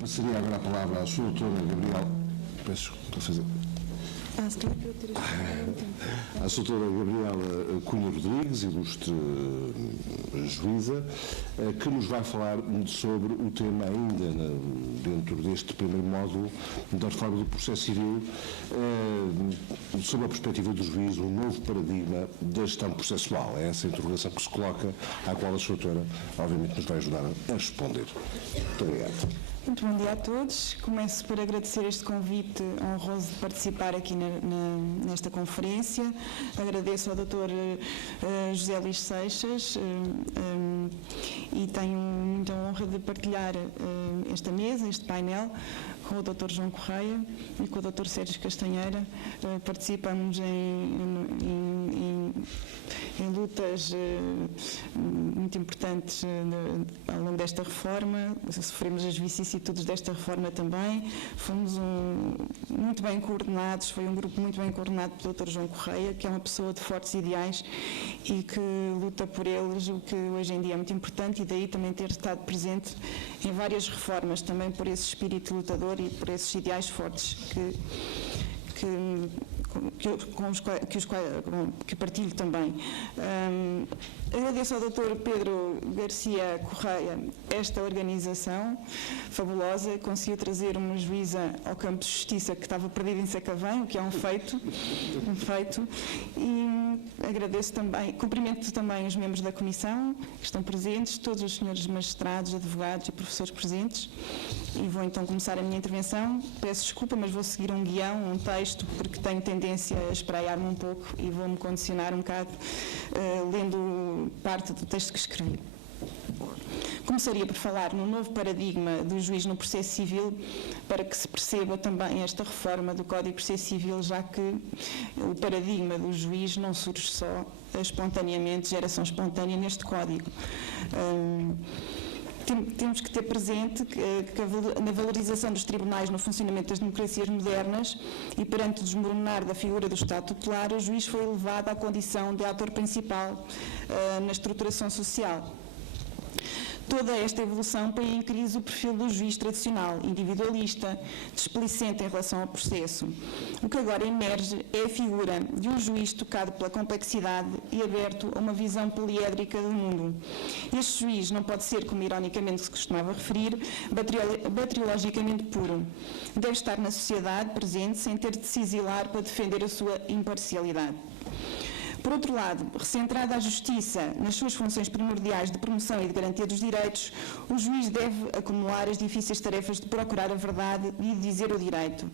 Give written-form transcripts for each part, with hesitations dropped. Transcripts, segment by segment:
Passaria agora a palavra à sua doutora Gabriela. Peço, estou a fazer. A sua doutora Gabriela Cunha Rodrigues, ilustre juíza, que nos vai falar sobre o tema ainda dentro deste primeiro módulo da reforma do processo civil, sob a perspectiva do juízo, um novo paradigma da gestão processual. É essa a interrogação que se coloca, à qual a sua doutora, obviamente, nos vai ajudar a responder. Muito obrigado. Muito bom dia a todos. Começo por agradecer este convite honroso de participar aqui nesta conferência. Agradeço ao Dr. José Luís Seixas e tenho muita honra de partilhar esta mesa, este painel, com o Dr. João Correia e com o Dr. Sérgio Castanheira. Participamos em lutas muito importantes ao longo desta reforma, sofremos as vicissitudes desta reforma também, fomos muito bem coordenados, foi um grupo muito bem coordenado pelo Dr. João Correia, que é uma pessoa de fortes ideais e que luta por eles, o que hoje em dia é muito importante, e daí também ter estado presente em várias reformas, também por esse espírito lutador e por esses ideais fortes que partilho também. Agradeço ao Dr. Pedro Garcia Correia esta organização fabulosa, conseguiu trazer uma juíza ao campo de justiça que estava perdida em Sacavém, o que é um feito, e agradeço também, cumprimento também os membros da Comissão que estão presentes, todos os senhores magistrados, advogados e professores presentes, e vou então começar a minha intervenção. Peço desculpa, mas vou seguir um guião, um texto, porque tenho tendência a espraiar-me um pouco e vou-me condicionar um bocado lendo parte do texto que escrevi. Começaria por falar no novo paradigma do juiz no processo civil, para que se perceba também esta reforma do Código de Processo Civil, já que o paradigma do juiz não surge só espontaneamente, geração espontânea neste Código. Temos que ter presente que na valorização dos tribunais no funcionamento das democracias modernas e perante o desmoronar da figura do Estado tutelar, o juiz foi elevado à condição de ator principal na estruturação social. Toda esta evolução põe em crise o perfil do juiz tradicional, individualista, displicente em relação ao processo. O que agora emerge é a figura de um juiz tocado pela complexidade e aberto a uma visão poliédrica do mundo. Este juiz não pode ser, como ironicamente se costumava referir, bacteriologicamente puro. Deve estar na sociedade presente sem ter de se exilar para defender a sua imparcialidade. Por outro lado, recentrada a justiça nas suas funções primordiais de promoção e de garantia dos direitos, o juiz deve acumular as difíceis tarefas de procurar a verdade e de dizer o direito.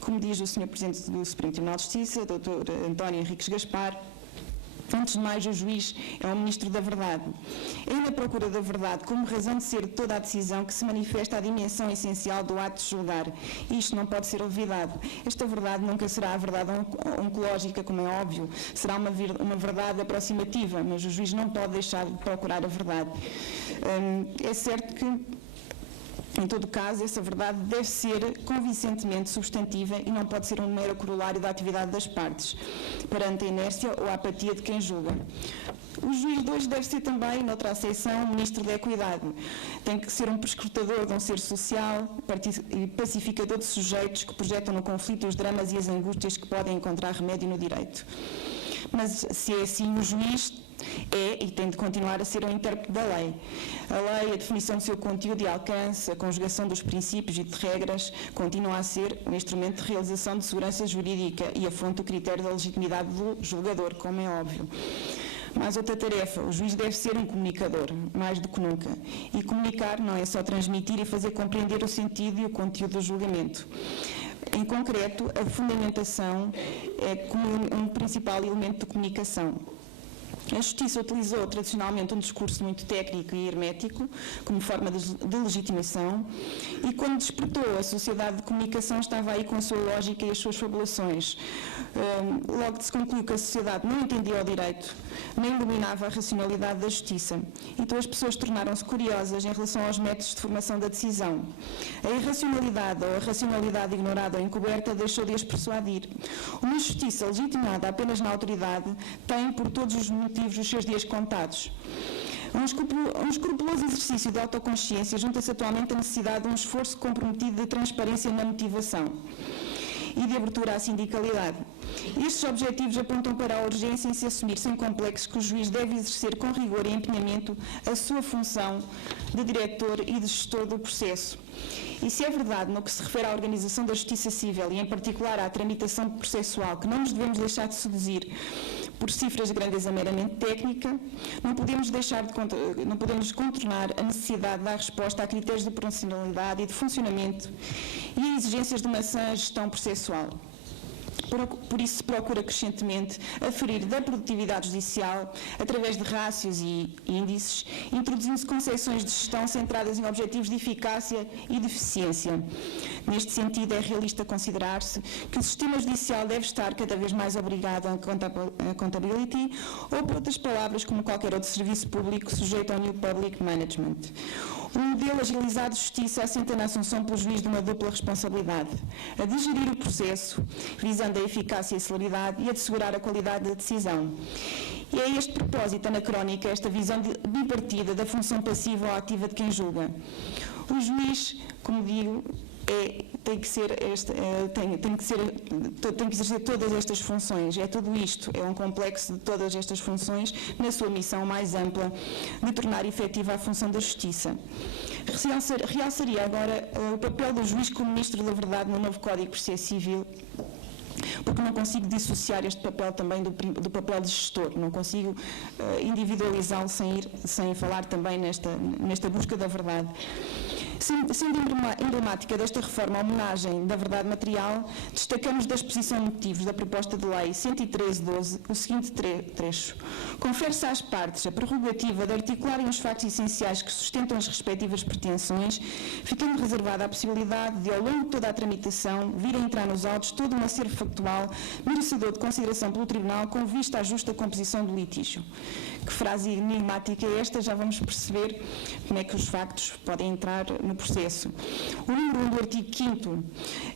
Como diz o Sr. Presidente do Supremo Tribunal de Justiça, Dr. António Henriques Gaspar, antes de mais, o juiz é um ministro da verdade. É na procura da verdade, como razão de ser de toda a decisão, que se manifesta a dimensão essencial do ato de julgar. Isto não pode ser olvidado. Esta verdade nunca será a verdade oncológica, como é óbvio. Será uma verdade aproximativa, mas o juiz não pode deixar de procurar a verdade. É certo que, em todo caso, essa verdade deve ser convincentemente substantiva e não pode ser um mero corolário da atividade das partes, perante a inércia ou a apatia de quem julga. O juiz de hoje deve ser também, noutra aceição, um ministro da equidade. Tem que ser um perscrutador de um ser social e pacificador de sujeitos que projetam no conflito os dramas e as angústias que podem encontrar remédio no direito. Mas, se é assim, o juiz é e tem de continuar a ser um intérprete da lei. A lei, a definição do seu conteúdo e alcance, a conjugação dos princípios e de regras, continua a ser um instrumento de realização de segurança jurídica e a fonte do critério da legitimidade do julgador, como é óbvio. Mas outra tarefa, o juiz deve ser um comunicador, mais do que nunca. E comunicar não é só transmitir e fazer compreender o sentido e o conteúdo do julgamento. Em concreto, a fundamentação é como um principal elemento de comunicação. A Justiça utilizou tradicionalmente um discurso muito técnico e hermético como forma de legitimação e quando despertou a sociedade de comunicação estava aí com a sua lógica e as suas fabulações. Logo se concluiu que a sociedade não entendia o direito, nem dominava a racionalidade da justiça. Então as pessoas tornaram-se curiosas em relação aos métodos de formação da decisão. A irracionalidade ou a racionalidade ignorada ou encoberta deixou de as persuadir. Uma justiça legitimada apenas na autoridade tem, por todos os motivos, os seus dias contados. Um escrupuloso exercício de autoconsciência junta-se atualmente à necessidade de um esforço comprometido de transparência na motivação e de abertura à sindicalidade. Estes objetivos apontam para a urgência em se assumir sem complexos que o juiz deve exercer com rigor e empenhamento a sua função de diretor e de gestor do processo. E se é verdade no que se refere à organização da justiça civil e em particular à tramitação processual que não nos devemos deixar de seduzir por cifras de grandeza meramente técnica, não podemos contornar a necessidade de dar resposta a critérios de proporcionalidade e de funcionamento e a exigências de uma sã gestão processual. Por isso se procura crescentemente aferir da produtividade judicial através de rácios e índices, introduzindo-se concepções de gestão centradas em objetivos de eficácia e de eficiência. Neste sentido, é realista considerar-se que o sistema judicial deve estar cada vez mais obrigado a accountability, ou, por outras palavras, como qualquer outro serviço público, sujeito ao New Public Management. Um modelo agilizado de justiça assenta na assunção pelo juiz de uma dupla responsabilidade: a de gerir o processo, visando a eficácia e celeridade, e a de assegurar a qualidade da decisão. E é a este propósito anacrónica esta visão bipartida da função passiva ou ativa de quem julga. O juiz, como digo, tem que exercer todas estas funções. É tudo isto, é um complexo de todas estas funções na sua missão mais ampla de tornar efetiva a função da justiça. Realçaria agora o papel do juiz como ministro da verdade no novo Código de Processo Civil, porque não consigo dissociar este papel também do papel de gestor, não consigo individualizá-lo sem falar também nesta busca da verdade. Sendo emblemática desta reforma a homenagem da verdade material, destacamos da exposição de motivos da proposta de lei 113/12 o seguinte trecho: confere-se às partes a prerrogativa de articularem os factos essenciais que sustentam as respectivas pretensões, ficando reservada a possibilidade de, ao longo de toda a tramitação, vir a entrar nos autos todo um acervo factual merecedor de consideração pelo Tribunal com vista à justa composição do litígio. Que frase enigmática é esta? Já vamos perceber como é que os factos podem entrar no processo. O número 1 do artigo 5º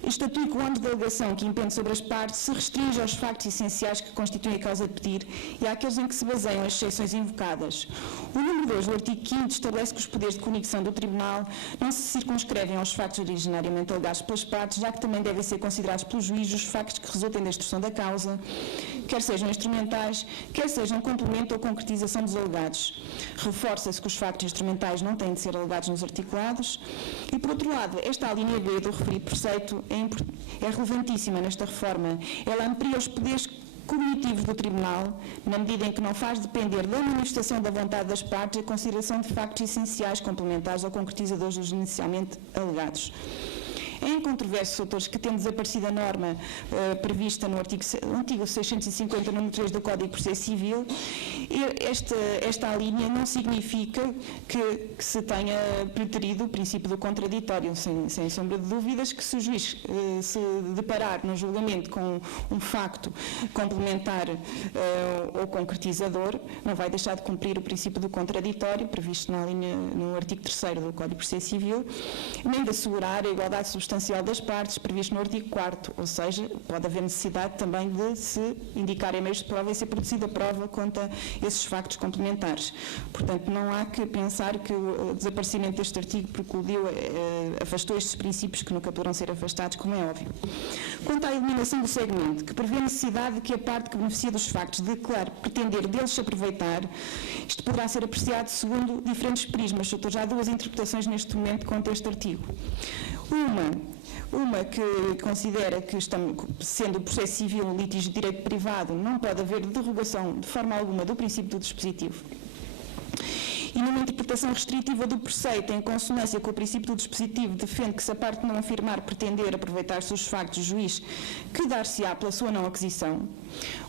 estatui que o âmbito de alegação que impende sobre as partes se restringe aos factos essenciais que constituem a causa de pedir e àqueles em que se baseiam as exceções invocadas. O número 2 do artigo 5º estabelece que os poderes de conexão do Tribunal não se circunscrevem aos factos originariamente alegados pelas partes, já que também devem ser considerados pelo juiz os factos que resultem da instrução da causa, quer sejam instrumentais, quer sejam complemento ou concretização dos alegados. Reforça-se que os factos instrumentais não têm de ser alegados nos articulados. E, por outro lado, esta linha B do referido preceito é relevantíssima nesta reforma. Ela amplia os poderes cognitivos do Tribunal, na medida em que não faz depender da manifestação da vontade das partes a consideração de factos essenciais, complementares ou concretizadores dos inicialmente alegados. É incontroverso, autores, que tendo desaparecido a norma prevista no antigo 650, número 3 do Código de Processo Civil, esta alínea não significa que se tenha preterido o princípio do contraditório, sem sombra de dúvidas, que se o juiz se deparar no julgamento com um facto complementar ou concretizador, não vai deixar de cumprir o princípio do contraditório, previsto no artigo 3º do Código de Processo Civil, nem de assegurar a igualdade substancial das partes, previsto no artigo 4º, ou seja, pode haver necessidade também de se indicarem meios de prova e ser produzida prova quanto a esses factos complementares. Portanto, não há que pensar que o desaparecimento deste artigo precludiu, afastou estes princípios que nunca poderão ser afastados, como é óbvio. Quanto à eliminação do segmento, que prevê a necessidade de que a parte que beneficia dos factos declare pretender deles se aproveitar, isto poderá ser apreciado segundo diferentes prismas. Já há duas interpretações neste momento quanto a este artigo. Uma que considera que, sendo o processo civil um litígio de direito privado, não pode haver derrogação de forma alguma do princípio do dispositivo. E numa interpretação restritiva do preceito, em consonância com o princípio do dispositivo, defende que, se a parte não afirmar pretender aproveitar-se dos factos, o juiz que dar-se-á pela sua não aquisição.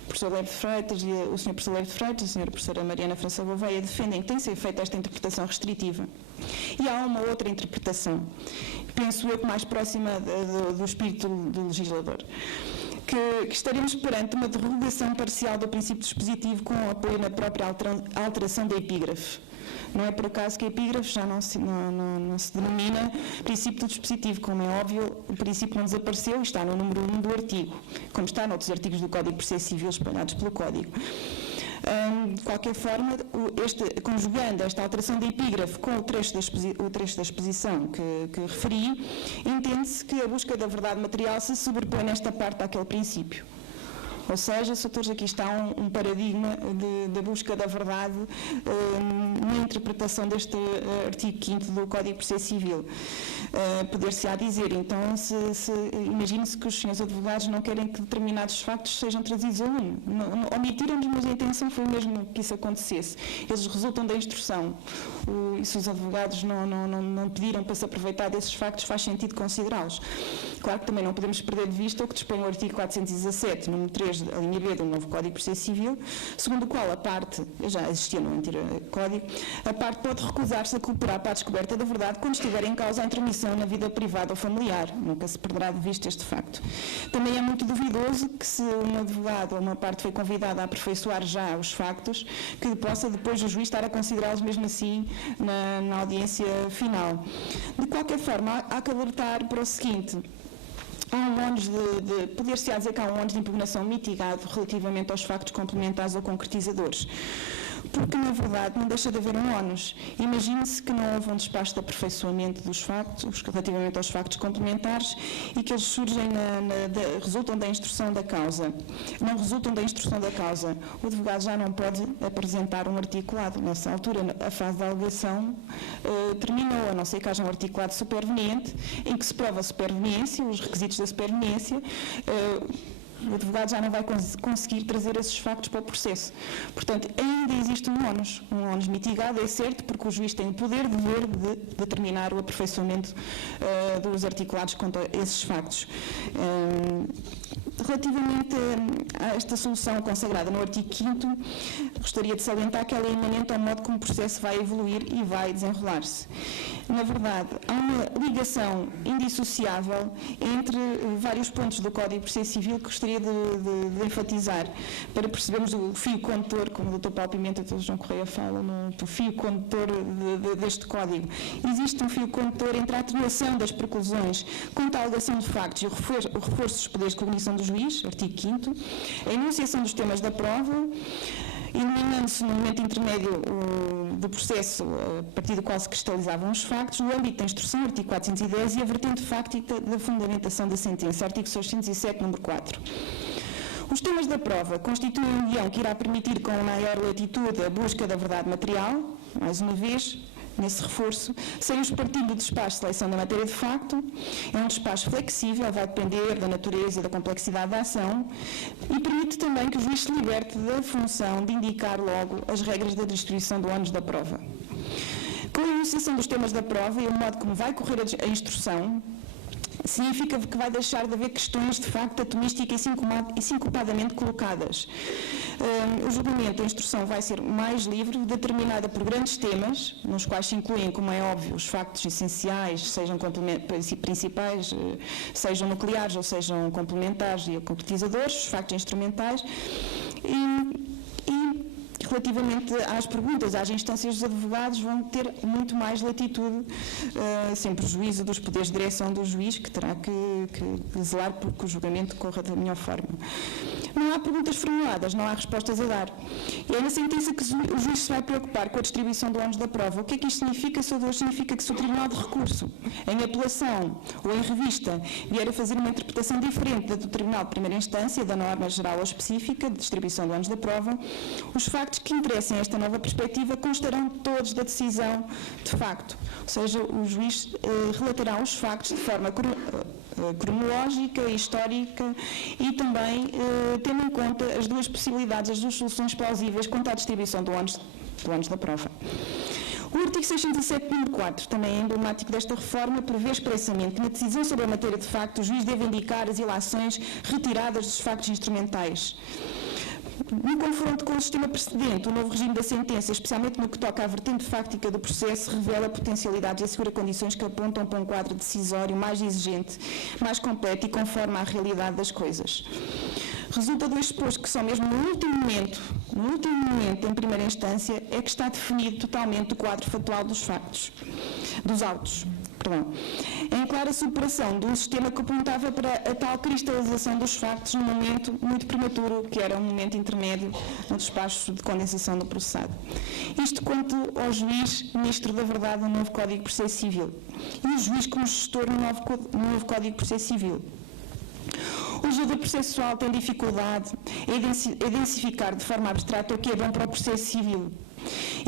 O professor Leite de Freitas e o Sr. professor Leite de Freitas, a Sra. professora Mariana França Gouveia, defendem que tem de ser feita esta interpretação restritiva. E há uma outra interpretação, penso eu que mais próxima do espírito do legislador, que estaremos perante uma derrogação parcial do princípio dispositivo com apoio na própria alteração da epígrafe. Não é por acaso que a epígrafe já não se denomina princípio do dispositivo. Como é óbvio, o princípio não desapareceu e está no número 1 do artigo, como está noutros artigos do Código de Processo Civil espalhados pelo Código. De qualquer forma, conjugando esta alteração da epígrafe com o trecho da exposição que referi, entende-se que a busca da verdade material se sobrepõe nesta parte àquele princípio. Ou seja, Srs. Aqui está um paradigma da busca da verdade na interpretação deste artigo 5º do Código de Processo Civil. Poder-se-á dizer, então, imagine-se que os senhores advogados não querem que determinados factos sejam trazidos ao lume. Omitiram-nos, mas a intenção foi mesmo que isso acontecesse. Eles resultam da instrução. E se os advogados não pediram para se aproveitar desses factos, faz sentido considerá-los. Claro que também não podemos perder de vista o que dispõe o artigo 417, número 3, a linha B do novo Código de Processo Civil, segundo o qual a parte, já existia no anterior Código, a parte pode recusar-se a cooperar para a descoberta da verdade quando estiver em causa a intromissão na vida privada ou familiar. Nunca se perderá de vista este facto. Também é muito duvidoso que se um advogado ou uma parte foi convidada a aperfeiçoar já os factos, que possa depois o juiz estar a considerá-los mesmo assim na audiência final. De qualquer forma, há que alertar para o seguinte: há um ónus poder-se-á dizer que há um ónus de impugnação mitigado relativamente aos factos complementares ou concretizadores. Porque, na verdade, não deixa de haver um ónus. Imagine-se que não houve um despacho de aperfeiçoamento dos factos, relativamente aos factos complementares, e que eles surgem, resultam da instrução da causa. Não resultam da instrução da causa. O advogado já não pode apresentar um articulado. Nessa altura, a fase da alegação terminou, a não ser que haja um articulado superveniente, em que se prova a superveniência, os requisitos da superveniência. O advogado já não vai conseguir trazer esses factos para o processo. Portanto, ainda existe um ónus mitigado, é certo, porque o juiz tem o poder de determinar o aperfeiçoamento dos articulados quanto a esses factos. Relativamente a esta solução consagrada no artigo 5º, gostaria de salientar que ela é imanente ao modo como o processo vai evoluir e vai desenrolar-se. Na verdade, há uma ligação indissociável entre vários pontos do Código de Processo Civil que gostaria de enfatizar, para percebermos o fio condutor, como o Dr. Paulo Pimenta e o Dr. João Correia falam, no fio condutor deste Código. Existe um fio condutor entre a atenuação das preclusões quanto à alegação de factos e o reforço dos poderes de cognição do juiz, artigo 5º, a enunciação dos temas da prova, eliminando-se no momento intermédio do processo a partir do qual se cristalizavam os factos, no âmbito da instrução, artigo 410, e a vertente fáctica da fundamentação da sentença, artigo 607, número 4. Os temas da prova constituem um guião que irá permitir com maior latitude a busca da verdade material, mais uma vez, nesse reforço, sem os partidos do despacho de seleção da matéria de facto. É um despacho flexível, vai depender da natureza e da complexidade da ação, e permite também que o juiz se liberte da função de indicar logo as regras da distribuição do ónus da prova. Com a enunciação dos temas da prova e o modo como vai correr a instrução, significa que vai deixar de haver questões de facto atomísticas e sincopadamente colocadas. O julgamento, a instrução vai ser mais livre, determinada por grandes temas, nos quais se incluem, como é óbvio, os factos essenciais, sejam principais, sejam nucleares ou sejam complementares e concretizadores, os factos instrumentais, e relativamente às perguntas, às instâncias dos advogados, vão ter muito mais latitude, sem prejuízo dos poderes de direção do juiz, que terá que zelar por que o julgamento corra da melhor forma. Não há perguntas formuladas, não há respostas a dar. E é na sentença que o juiz se vai preocupar com a distribuição do ónus da prova. O que é que isto significa? Significa que se o Tribunal de Recurso, em apelação ou em revista, vier a fazer uma interpretação diferente da do Tribunal de Primeira Instância, da norma geral ou específica de distribuição do ónus da prova, os factos que interessem a esta nova perspectiva constarão todos da decisão de facto. Ou seja, o juiz relatará os factos de forma cronológica, histórica e também tendo em conta as duas possibilidades, as duas soluções plausíveis quanto à distribuição do ónus da prova. O artigo 607, número 4, também é emblemático desta reforma, prevê expressamente que na decisão sobre a matéria de facto o juiz deve indicar as ilações retiradas dos factos instrumentais. No confronto com o sistema precedente, o novo regime da sentença, especialmente no que toca à vertente fáctica do processo, revela potencialidades e assegura condições que apontam para um quadro decisório mais exigente, mais completo e conforme à realidade das coisas. Resulta do exposto que só mesmo no último momento, em primeira instância, é que está definido totalmente o quadro factual dos factos, dos autos. em clara superação de um sistema que apontava para a tal cristalização dos factos num momento muito prematuro, que era um momento intermédio no despacho de condensação do processado. Isto quanto ao juiz, ministro da Verdade do novo Código de Processo Civil, e o juiz como gestor no novo Código de Processo Civil. O jogador processual tem dificuldade em identificar de forma abstrata o que é bom para o processo civil.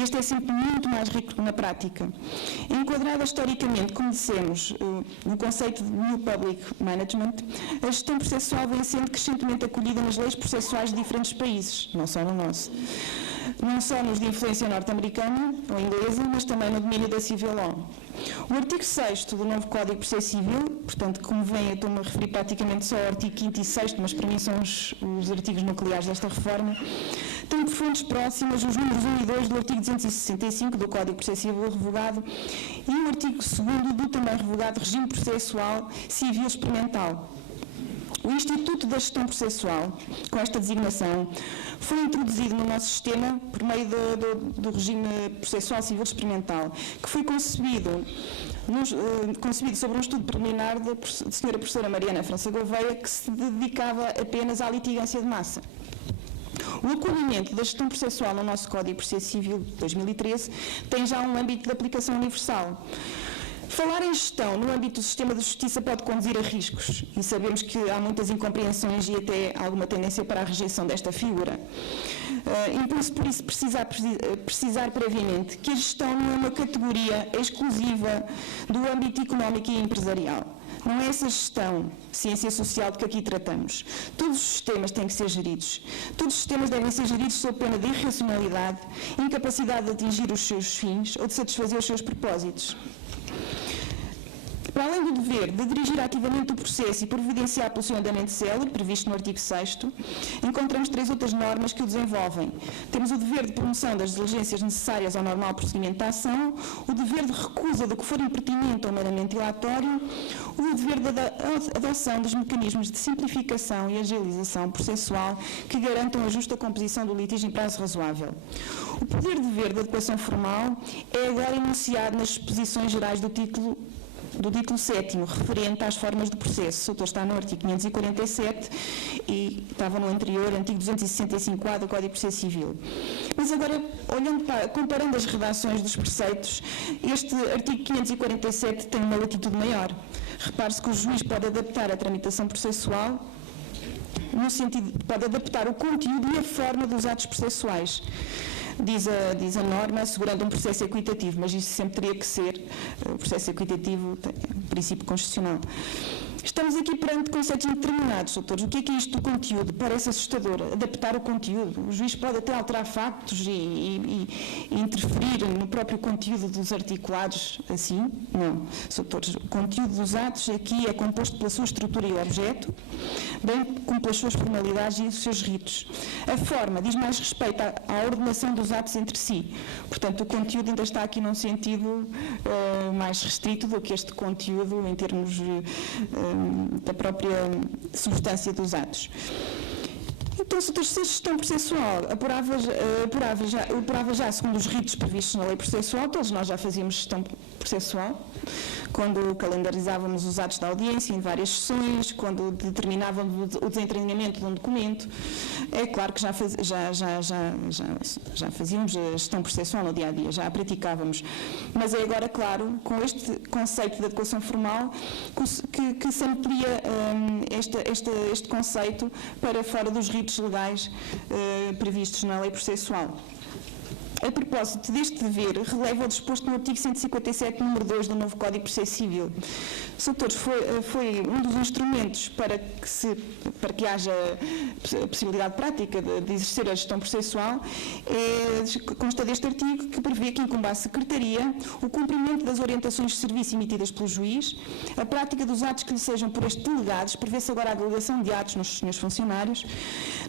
Este é sempre muito mais rico na prática. Enquadrada historicamente, como dissemos, no conceito de New Public Management, a gestão processual vem sendo crescentemente acolhida nas leis processuais de diferentes países, não só no nosso. Não só nos de influência norte-americana ou inglesa, mas também no domínio da Civil Law. O artigo 6º do novo Código de Processo Civil, portanto, como vem, eu estou-me a referir praticamente só ao artigo 5º e 6º, mas para mim são os artigos nucleares desta reforma, tem por fontes próximas os números 1 e 2 do artigo 265 do Código de Processo Civil revogado e o artigo 2º do também revogado Regime Processual Civil Experimental. O Instituto da Gestão Processual, com esta designação, foi introduzido no nosso sistema por meio do Regime Processual Civil Experimental, que foi concebido sobre um estudo preliminar da senhora professora Mariana França Gouveia, que se dedicava apenas à litigância de massa. O acolhimento da gestão processual no nosso Código de Processo Civil de 2013 tem já um âmbito de aplicação universal. Falar em gestão no âmbito do sistema de justiça pode conduzir a riscos e sabemos que há muitas incompreensões e até alguma tendência para a rejeição desta figura. Por isso precisar previamente que a gestão não é uma categoria exclusiva do âmbito económico e empresarial. Não é essa gestão, ciência social, de que aqui tratamos. Todos os sistemas têm que ser geridos. Todos os sistemas devem ser geridos sob pena de irracionalidade, incapacidade de atingir os seus fins ou de satisfazer os seus propósitos. Para além do dever de dirigir ativamente o processo e providenciar pelo seu andamento célere, previsto no artigo 6º, encontramos 3 outras normas que o desenvolvem. Temos o dever de promoção das diligências necessárias ao normal procedimento da ação, o dever de recusa do que for impertinente ou meramente dilatório, o dever de adoção dos mecanismos de simplificação e agilização processual que garantam a justa composição do litígio em prazo razoável. O poder-dever de adequação formal é agora enunciado nas disposições gerais do título 7º, referente às formas do processo. O doutor está no artigo 547 e estava no anterior, artigo 265A do Código de Processo Civil. Mas agora, comparando as redações dos preceitos, este artigo 547 tem uma latitude maior. Repare-se que o juiz pode adaptar a tramitação processual no sentido de pode adaptar o conteúdo e a forma dos atos processuais. Diz a norma, assegurando um processo equitativo, mas isso sempre teria que ser, o processo equitativo é um princípio constitucional. Estamos aqui perante conceitos indeterminados, doutores. O que é isto do conteúdo? Parece assustador. Adaptar o conteúdo. O juiz pode até alterar factos e interferir no próprio conteúdo dos articulados assim? Não. Doutores, o conteúdo dos atos aqui é composto pela sua estrutura e objeto, bem como pelas suas formalidades e os seus ritos. A forma diz mais respeito à ordenação dos atos entre si. Portanto, o conteúdo ainda está aqui num sentido mais restrito do que este conteúdo em termos da própria substância dos atos. Então, se a gestão processual apurava já segundo os ritos previstos na lei processual, todos nós já fazíamos gestão processual, quando calendarizávamos os atos da audiência em várias sessões, quando determinávamos o desentranhamento de um documento. É claro que já fazíamos a gestão processual no dia-a-dia, já a praticávamos. Mas é agora, claro, com este conceito de adequação formal, que se amplia este conceito para fora dos ritos legais previstos na lei processual. A propósito deste dever, releva o disposto no artigo 157, número 2 do novo Código de Processo Civil. Doutores, foi um dos instrumentos para que haja possibilidade prática de exercer a gestão processual, consta deste artigo que prevê que incumbe à Secretaria o cumprimento das orientações de serviço emitidas pelo juiz, a prática dos atos que lhe sejam por este delegados, prevê-se agora a delegação de atos nos senhores funcionários,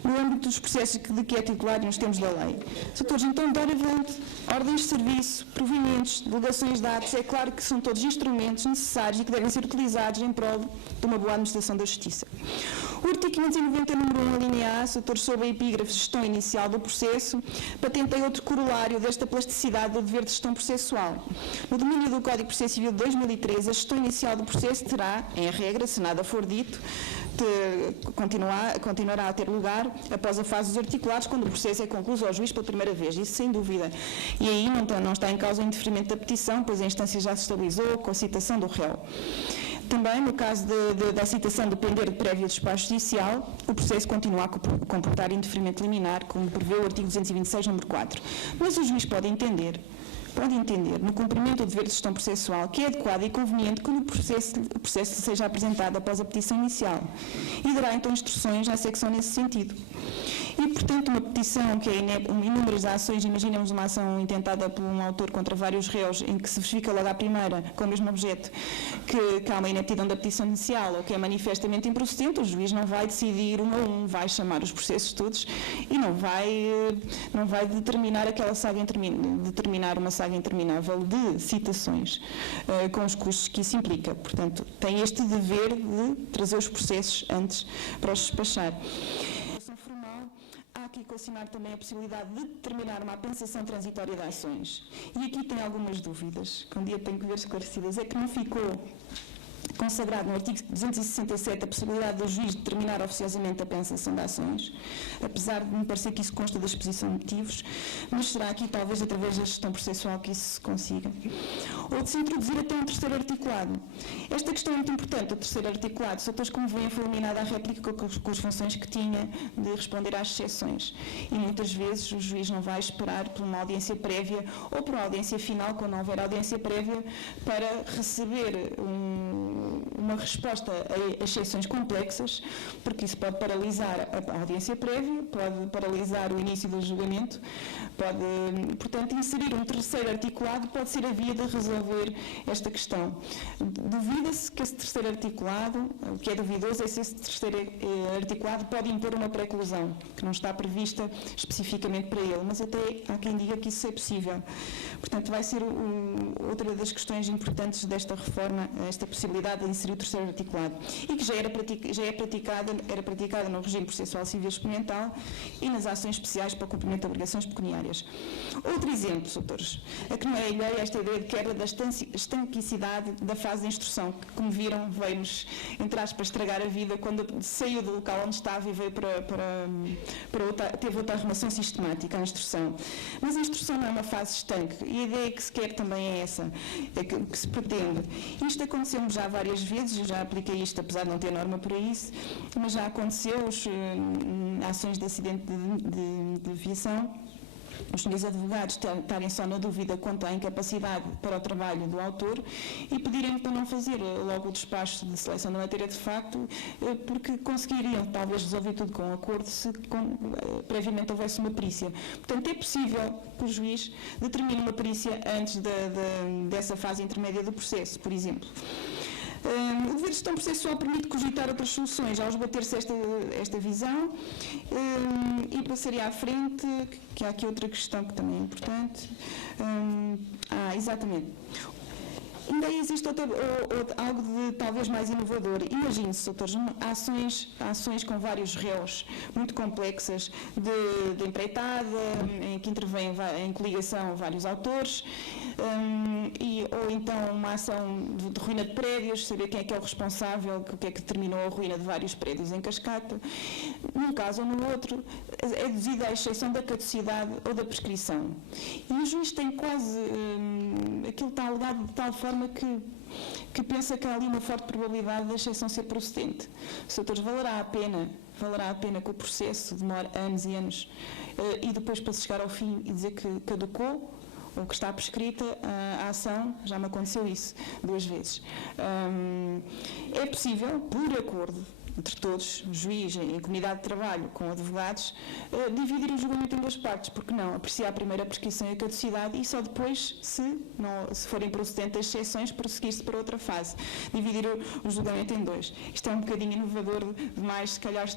no âmbito dos processos de que é titular e nos termos da lei. Doutores, então, de Portanto, ordens de serviço, provimentos, delegações de atos, é claro que são todos instrumentos necessários e que devem ser utilizados em prol de uma boa administração da Justiça. O artigo 590, número 1, a linha A, Sr. sob a epígrafe gestão inicial do processo, patenteia outro corolário desta plasticidade do dever de gestão processual. No domínio do Código de Processo Civil de 2013, a gestão inicial do processo terá, em regra, se nada for dito, continuará a ter lugar após a fase dos articulados, quando o processo é concluído ao juiz pela primeira vez, isso sem dúvida. E aí não está em causa o indeferimento da petição, pois a instância já se estabilizou com a citação do réu. Também, no caso da citação depender de prévio despacho judicial, o processo continua a comportar indeferimento liminar, como prevê o artigo 226, número 4. Mas o juiz pode entender, no cumprimento do dever de gestão processual, que é adequado e conveniente que o processo seja apresentado após a petição inicial e dará então instruções na secção nesse sentido. E, portanto, uma petição que é inúmeras ações, imaginemos uma ação intentada por um autor contra vários réus, em que se verifica logo à primeira, com o mesmo objeto, que há uma inaptidão da petição inicial ou que é manifestamente improcedente, o juiz não vai decidir um a um, vai chamar os processos todos e não vai determinar aquela saga determinar uma saga interminável de citações com os custos que isso implica. Portanto, tem este dever de trazer os processos antes para os despachar. Há aqui considerar também a possibilidade de determinar uma apensação transitória de ações. E aqui tem algumas dúvidas, que um dia tenho que ver esclarecidas. É que não ficou consagrado no artigo 267 a possibilidade do juiz determinar oficiosamente a pensação de ações, apesar de me parecer que isso consta da exposição de motivos, mas será aqui talvez através da gestão processual que isso se consiga. Ou de se introduzir até um terceiro articulado. Esta questão é muito importante, o terceiro articulado, só depois como veem foi eliminada a réplica com as funções que tinha de responder às exceções. E muitas vezes o juiz não vai esperar por uma audiência prévia ou por uma audiência final, quando não houver audiência prévia, para receber uma resposta a exceções complexas, porque isso pode paralisar a audiência prévia, pode paralisar o início do julgamento, pode, portanto, inserir um terceiro articulado pode ser a via de resolver esta questão. Duvida-se que esse terceiro articulado, o que é duvidoso é se esse terceiro articulado pode impor uma preclusão, que não está prevista especificamente para ele, mas até há quem diga que isso é possível. Portanto, vai ser outra das questões importantes desta reforma, esta possibilidade de inserir o terceiro articulado, e que já era praticada no regime processual civil experimental e nas ações especiais para o cumprimento de obrigações pecuniárias. Outro exemplo, doutores, a que não é alheia esta ideia de quebra da estanquicidade da fase de instrução, que, como viram, veio-nos, entre aspas, estragar a vida quando saiu do local onde estava e veio teve outra arrumação sistemática à instrução. Mas a instrução não é uma fase estanque, e a ideia que se quer também é essa, é que se pretende. Isto aconteceu-me já várias vezes, eu já apliquei isto, apesar de não ter norma para isso, mas já aconteceu, ações de acidente de aviação, os senhores advogados estarem só na dúvida quanto à incapacidade para o trabalho do autor e pedirem para não fazer logo o despacho de seleção da matéria de facto, porque conseguiriam talvez resolver tudo com um acordo se previamente houvesse uma perícia. Portanto, é possível que o juiz determine uma perícia antes dessa fase intermédia do processo, por exemplo. O dever de gestão processual permite cogitar outras soluções ao esbater-se esta visão e passaria à frente, que há aqui outra questão que também é importante. Exatamente. Ainda existe algo de talvez mais inovador. Imagine-se, doutores, ações com vários réus muito complexas de empreitada, em que intervêm em coligação vários autores, ou então uma ação de ruína de prédios, saber quem é que é o responsável, o que é que determinou a ruína de vários prédios em cascata. Num caso ou no outro, é deduzida a exceção da caducidade ou da prescrição. E o juiz tem quase aquilo está alegado de tal forma que pensa que há ali uma forte probabilidade da exceção ser procedente. Doutores, valerá a pena que o processo demore anos e anos e depois para se chegar ao fim e dizer que caducou ou que está prescrita a ação, já me aconteceu isso 2 vezes. É possível, por acordo, entre todos, juiz em comunidade de trabalho com advogados, dividir o julgamento em duas partes, porque não apreciar primeiro a prescrição e a caducidade e só depois, se forem procedentes as exceções, prosseguir-se para outra fase. Dividir o julgamento em dois. Isto é um bocadinho inovador demais, se calhar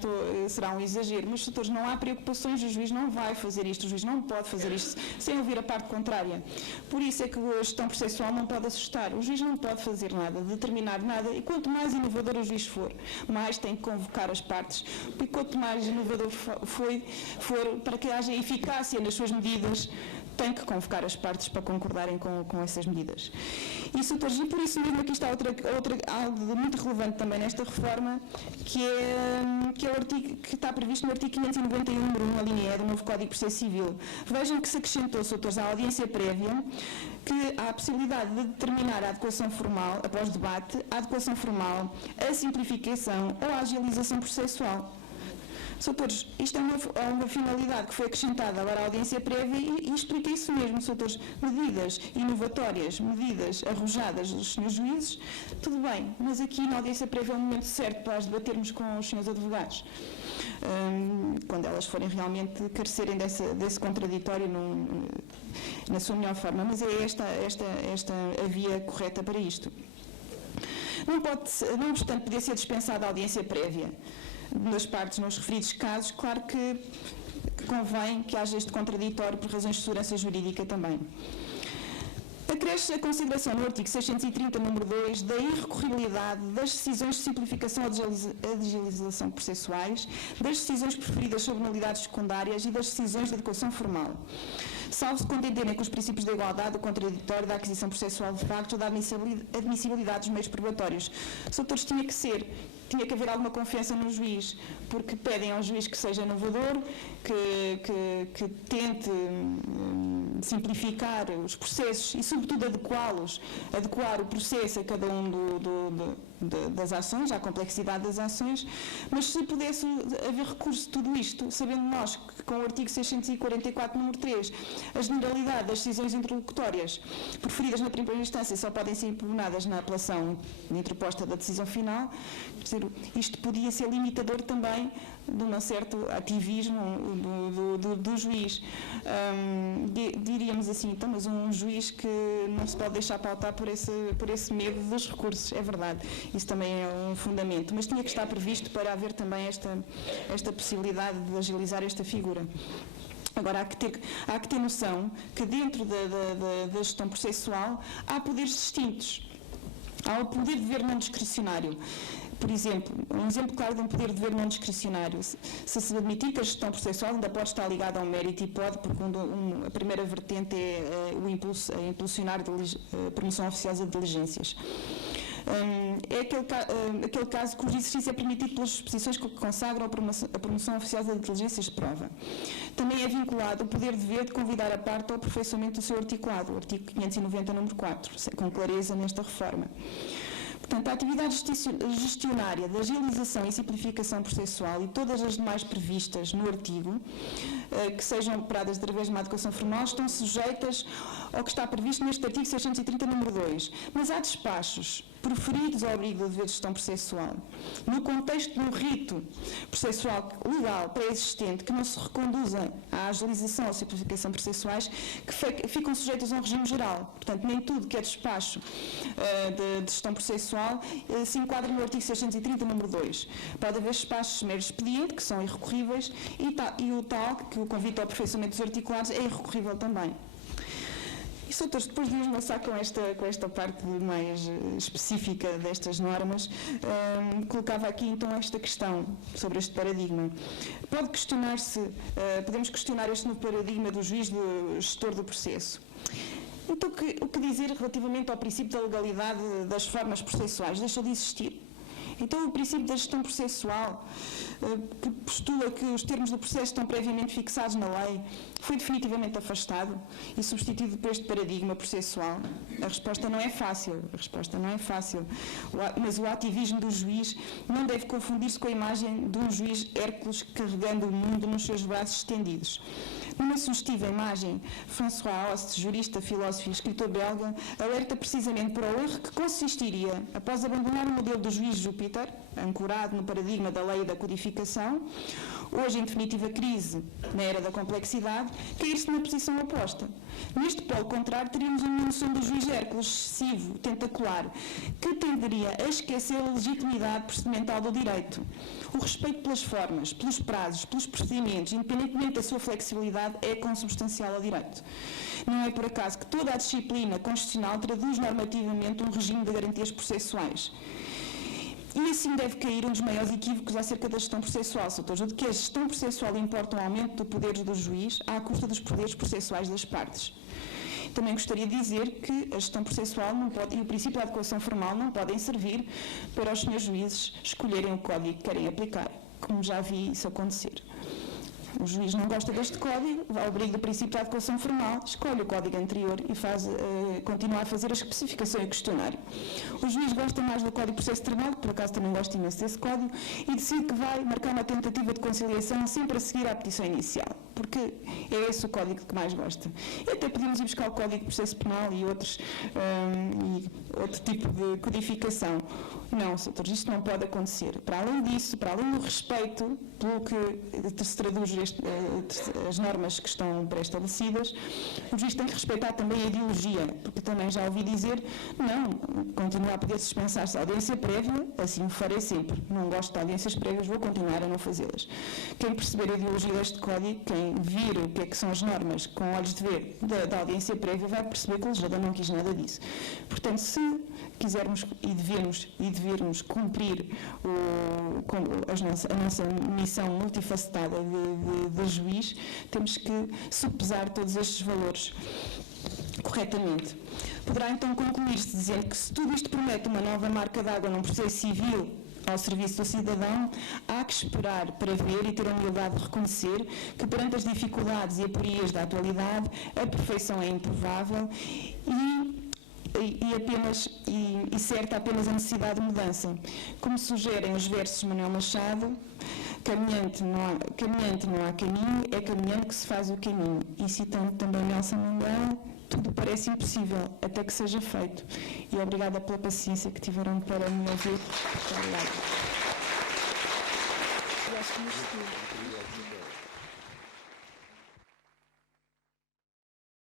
será um exagero, mas, doutores, não há preocupações, o juiz não vai fazer isto, o juiz não pode fazer isto sem ouvir a parte contrária. Por isso é que a gestão processual não pode assustar. O juiz não pode fazer nada, determinar nada, e quanto mais inovador o juiz for, mais tem que convocar as partes, e quanto mais inovador for, para que haja eficácia nas suas medidas, tem que convocar as partes para concordarem com essas medidas. E por isso mesmo aqui está algo muito relevante também nesta reforma, que é o artigo que está previsto no artigo 591, número 1, a linha E do novo Código de Processo Civil. Vejam que se acrescentou, doutores, à audiência prévia, que há a possibilidade de determinar a adequação formal, após debate, a adequação formal, a simplificação ou a agilização processual. Doutores, isto é uma finalidade que foi acrescentada agora à audiência prévia e explica isso mesmo, doutores. Medidas inovatórias, medidas arrojadas dos senhores juízes, tudo bem, mas aqui na audiência prévia é o momento certo para as debatermos com os senhores advogados. Quando elas forem realmente carecerem desse contraditório na sua melhor forma. Mas é esta a via correta para isto. Não obstante poder ser dispensada a audiência prévia das partes nos referidos casos, claro que convém que haja este contraditório por razões de segurança jurídica também. Acresce a consideração no artigo 630, número 2, da irrecorribilidade das decisões de simplificação ou de agilização processuais, das decisões preferidas sobre nulidades secundárias e das decisões de adequação formal, salvo se contenderem com os princípios da igualdade, do contraditório, da aquisição processual de facto ou da admissibilidade dos meios probatórios. Doutores, tinha que haver alguma confiança no juiz, porque pedem ao juiz que seja inovador, que tente simplificar os processos e, sobretudo, adequar o processo a cada um das ações, à complexidade das ações, mas se pudesse haver recurso a tudo isto, sabendo nós que com o artigo 644, número 3, a generalidade das decisões interlocutórias proferidas na primeira instância só podem ser impugnadas na apelação interposta da decisão final, quer dizer, isto podia ser limitador também de um certo ativismo do juiz. Diríamos assim, então, mas um juiz que não se pode deixar pautar por esse medo dos recursos, é verdade, isso também é um fundamento, mas tinha que estar previsto para haver também esta possibilidade de agilizar esta figura. Agora, há que ter noção que dentro da gestão processual há poderes distintos. Há o poder de dever não discricionário. Por exemplo, um exemplo claro de um poder de dever não discricionário. Se admitir que a gestão processual ainda pode estar ligada ao mérito, e pode, porque a primeira vertente é impulsionar a promoção oficiosa de diligências. É aquele caso cujo exercício é permitido pelas disposições que consagram a promoção oficiosa de diligências de prova. Também é vinculado o poder de dever de convidar a parte ao aperfeiçoamento do seu articulado, o artigo 590, número 4, com clareza nesta reforma. Portanto, a atividade gestionária da agilização e simplificação processual e todas as demais previstas no artigo, que sejam operadas através de uma adequação formal, estão sujeitas ao que está previsto neste artigo 630, número 2. Mas há despachos proferidos ao abrigo do dever de gestão processual, no contexto de um rito processual legal pré-existente, que não se reconduzem à agilização ou simplificação processuais, que ficam sujeitos a um regime geral. Portanto, nem tudo que é despacho de gestão processual se enquadra no artigo 630, número 2. Pode haver despachos mero expediente, que são irrecorríveis, e o tal, que o convite ao aperfeiçoamento dos articulados, é irrecorrível também. E, doutores, depois de nos lançar com esta parte mais específica destas normas, colocava aqui então esta questão sobre este paradigma. Podemos questionar este novo paradigma do juiz do gestor do processo. Então, o que dizer relativamente ao princípio da legalidade das formas processuais? Deixou de existir? Então, o princípio da gestão processual, que postula que os termos do processo estão previamente fixados na lei, foi definitivamente afastado e substituído por este paradigma processual? A resposta não é fácil, mas o ativismo do juiz não deve confundir-se com a imagem de um juiz Hércules carregando o mundo nos seus braços estendidos. Numa sugestiva imagem, François Hoste, jurista, filósofo e escritor belga, alerta precisamente para o erro que consistiria, após abandonar o modelo do juiz Júpiter, Twitter, ancorado no paradigma da lei e da codificação, hoje em definitiva crise na era da complexidade, cair-se na posição oposta. Neste polo contrário teríamos uma noção do juiz Hércules excessivo, tentacular, que tenderia a esquecer a legitimidade procedimental do direito. O respeito pelas formas, pelos prazos, pelos procedimentos, independentemente da sua flexibilidade, é consubstancial ao direito. Não é por acaso que toda a disciplina constitucional traduz normativamente um regime de garantias processuais. E assim deve cair um dos maiores equívocos acerca da gestão processual, Sr. de que a gestão processual importa um aumento do poder do juiz à custa dos poderes processuais das partes. Também gostaria de dizer que a gestão processual não pode, e o princípio da adequação formal não podem servir para os senhores juízes escolherem o código que querem aplicar, como já vi isso acontecer. O juiz não gosta deste código, ao abrigo do princípio da adequação formal, escolhe o código anterior e continua a fazer a especificação e o questionário. O juiz gosta mais do Código de Processo de Trabalho, que por acaso também gosta imenso desse código, e decide que vai marcar uma tentativa de conciliação sempre a seguir à petição inicial, porque é esse o código que mais gosta. E até podemos ir buscar o Código de Processo Penal e outro tipo de codificação. Não, Sr. isto não pode acontecer. Para além disso, para além do respeito pelo que se traduz as normas que estão pré-estabelecidas, o juiz tem que respeitar também a ideologia, porque também já ouvi dizer, não, continua a poder dispensar-se a audiência prévia, assim o farei sempre. Não gosto de audiências prévias, vou continuar a não fazê-las. Quem perceber a ideologia deste código, quem vir o que é que são as normas com olhos de ver da audiência prévia, vai perceber que o legislador não quis nada disso. Portanto, se quisermos e devermos cumprir a nossa missão multifacetada de juiz, temos que sopesar todos estes valores corretamente. Poderá então concluir-se dizendo que se tudo isto promete uma nova marca d'água num processo civil ao serviço do cidadão, há que esperar para ver e ter a humildade de reconhecer que perante as dificuldades e aporias da atualidade, a perfeição é improvável e certa apenas a necessidade de mudança. Como sugerem os versos de Manuel Machado, caminhante não há caminho, é caminhando que se faz o caminho. E citando também Nelson Mandela, tudo parece impossível até que seja feito. E obrigada pela paciência que tiveram para me ouvir. Muito obrigada.